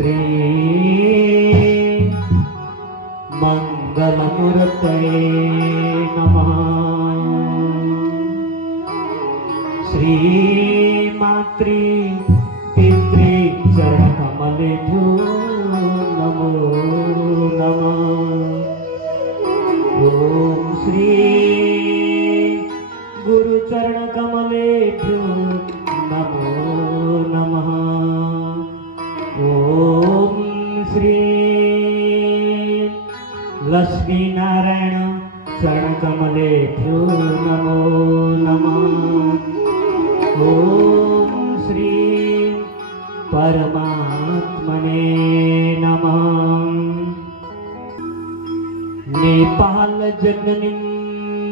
श्री मंगलमूर्तये नमः। श्री मातृ पितृ चरणकमलेभ्यो नमो नमः। ओम श्री गुरुचरणकमलेभ्यो नमो नमः। ओम श्री लक्ष्मीनारायण चरणकमलेभ्यो नमो नमः। ओम श्री परमात्मने नमः। नेपाल जननीं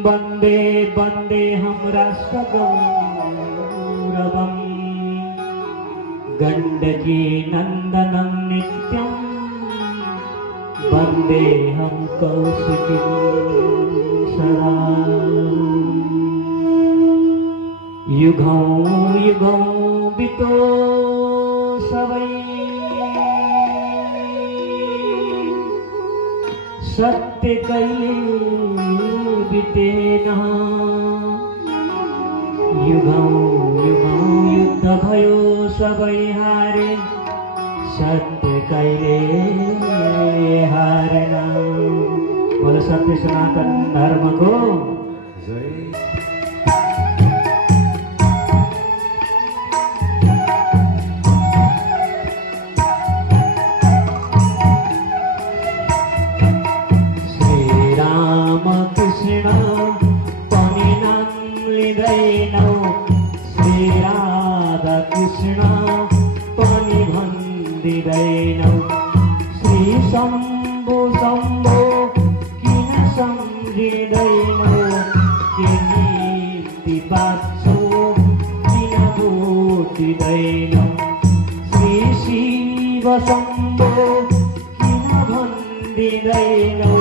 वन्दे वन्देऽहं राष्ट्रगौरवम्। गण्डकी नन्दनं नित्यं वन्देऽहं कौशिकीं सदा। युगों युगों बितो सबै सत्य कहिले बितेन। युगौं युगौं युद्ध भयो सबै हारे सत्य कहिले हारेन। बोलो सत्य सनातन धर्म को जय। श्री शंभो शंभो किन सम्झिँदैनौ। किनीति बाँच्छौ किन बोटिँदैनौ। श्री शिव शंभो किन भन्दिँदैनौ।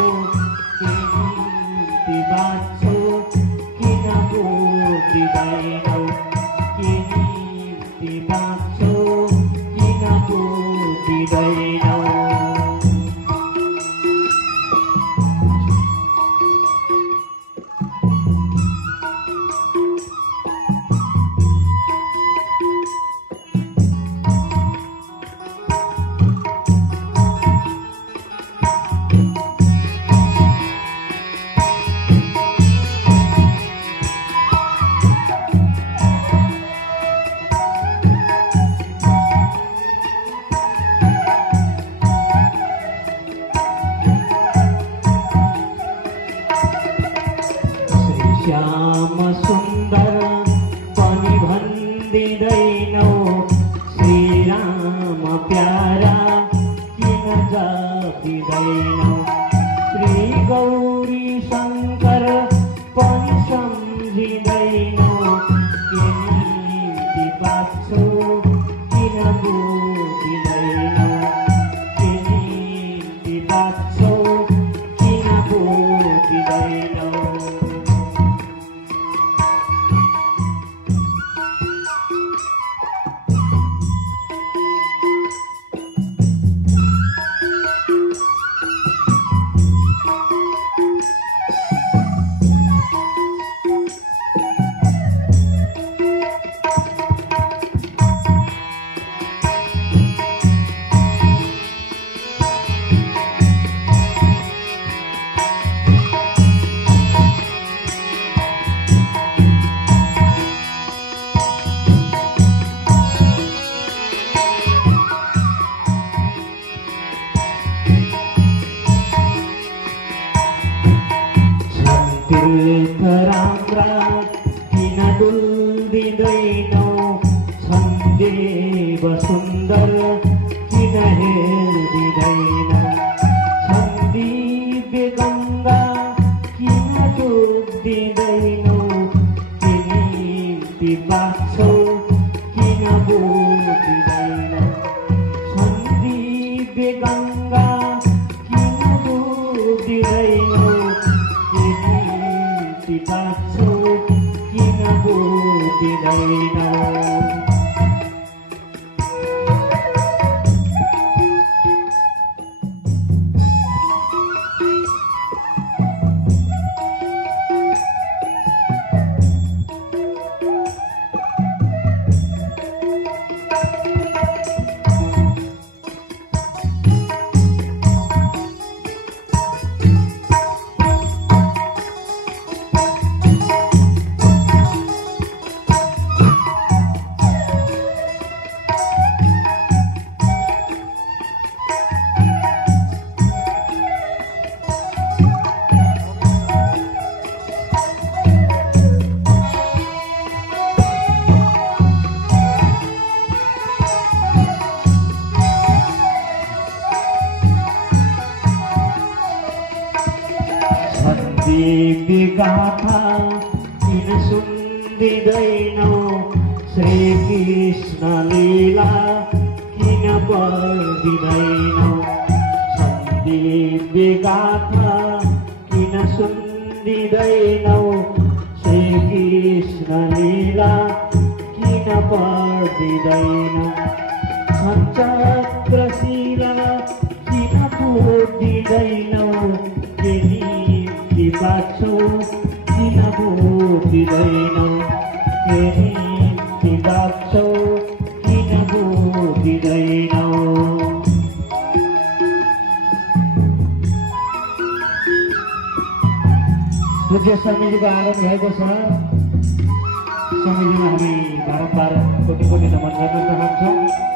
किनीति बाँच्छौ किन बोटिँदैनौ। किनीति बाँच्छौ किन बोटिँदैनौ। श्याम सुंदर पनि भन्दिँदैनौ। श्री राम प्यारा किन जपिँदैनौ। श्री गौरी शंकर पनि सम्झिँदैनौ। किनीति बाँच्छौ किन बोटिँदैनौ। किनीति बाँच्छौ किन बोटिँदैनौ। तीर्थराम्राज किन डुल्दिँदैनौ। छन्देव सुन्दर किन हेर्दिँदैनौ। छन्दिव्य गङ्गा किन डुब्दिँदैनौ। किनीति बाँच्छौ किन बोटिँदैनौ। छन्दिव्य गङ्गा किन डुब्दिँदैनौ। किनीति बाँच्छौ किन बोटिँदैनौ। दिव्य गाथा किन सुन्दिँदैनौ श्री कृष्ण लीला किन पढिँदैनौ दिव्य गाथा किन सुन्दिँदैनौ श्री कृष्ण लीला किन पढिँदैनौ चक्रशिला किन फुटिँदैनौ के निम्ति बाँच्छौ किन फुटिँदैनौ के निम्ति बाँच्छौ किन फुटिँदैनौ पूज्य स्वामीजीको आगमन भएको छ। स्वामीजीमा हामी बारम्बार कोटि कोटि नमन गर्न चाहन्छौँ।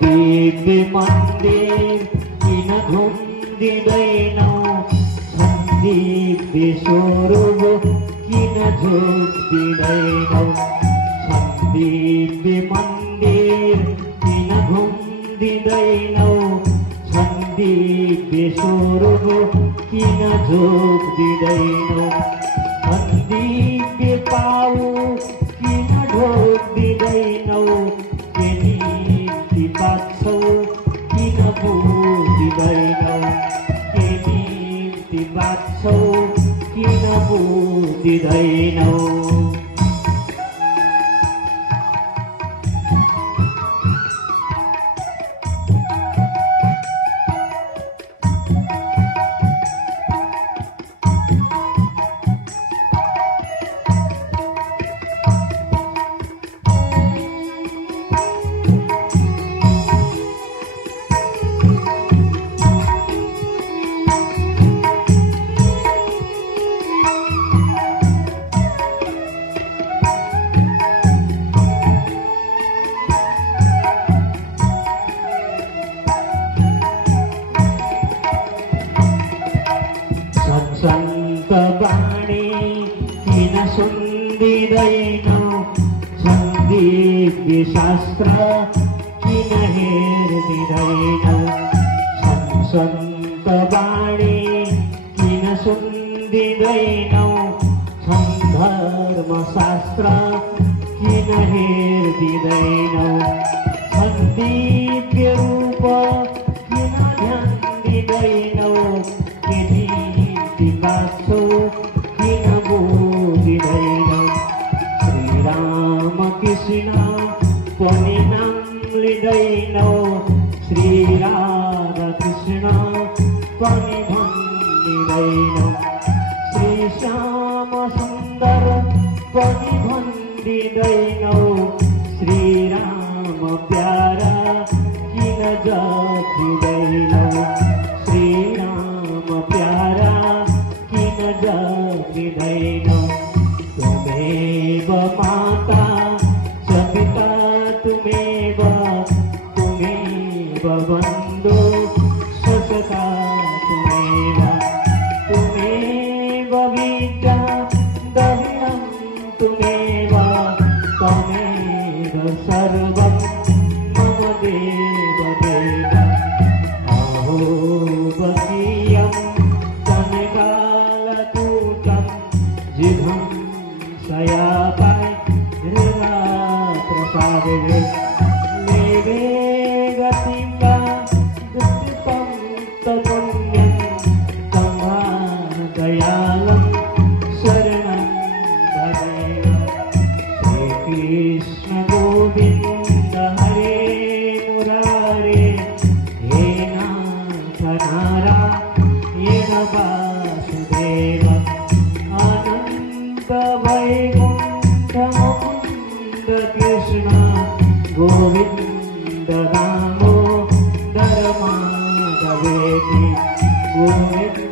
दिव्य मन्दिर किन घुम्दिँदैनौ दिव्य स्वरूप किन झुक्दिँदैनौ दिव्य मन्दिर किन घुम्दिँदैनौ दिव्य स्वरूप किन झुक्दिँदैनौ दिव्य पाउ किन ढोक्दिँदैनौ बाँच्छौ किन बुझिँदैनौ के निम्ति बाँच्छौ किन बुझिँदैनौ सन्त बाणी किन सुन्दिँदैनौ दिव्य शास्त्र किन हेर्दिँदैनौ सन्त बाणी किन सुन्दिँदैनौ धर्मशास्त्र किन हेर्दिँदैनौ दिव्य रूप किन ध्यान दिँदैनौ बाँच्छौ किन बुझिँदैनौ श्रीराम कृष्ण पनि नाम लिँदैनौ श्री राधा कृष्ण पनि भनिँदैनौ श्री श्याम सुन्दर पनि भनिँदैनौ श्री राम प्यारा किन जपिँदैनौ श्री राम प्यारा जपिँदैनौ तुमेव माता च पिता तुमेव बन्धु सखा तुमेव विद्या दहिनं तुमेव सर्वं मम देव देव अहो बकीयं जिघं सयापाय प्रसादे लेवे गतिका दुष्टं तपुण्यं तमा दयालं शरणं भजेम श्री कृष्ण गोविन्द हरे मुरारे हे नाथ नारायण वासुदेव वैकुण्ठ मुकुन्द कृष्ण गोविन्द दामोदर माधवेति गोविन्द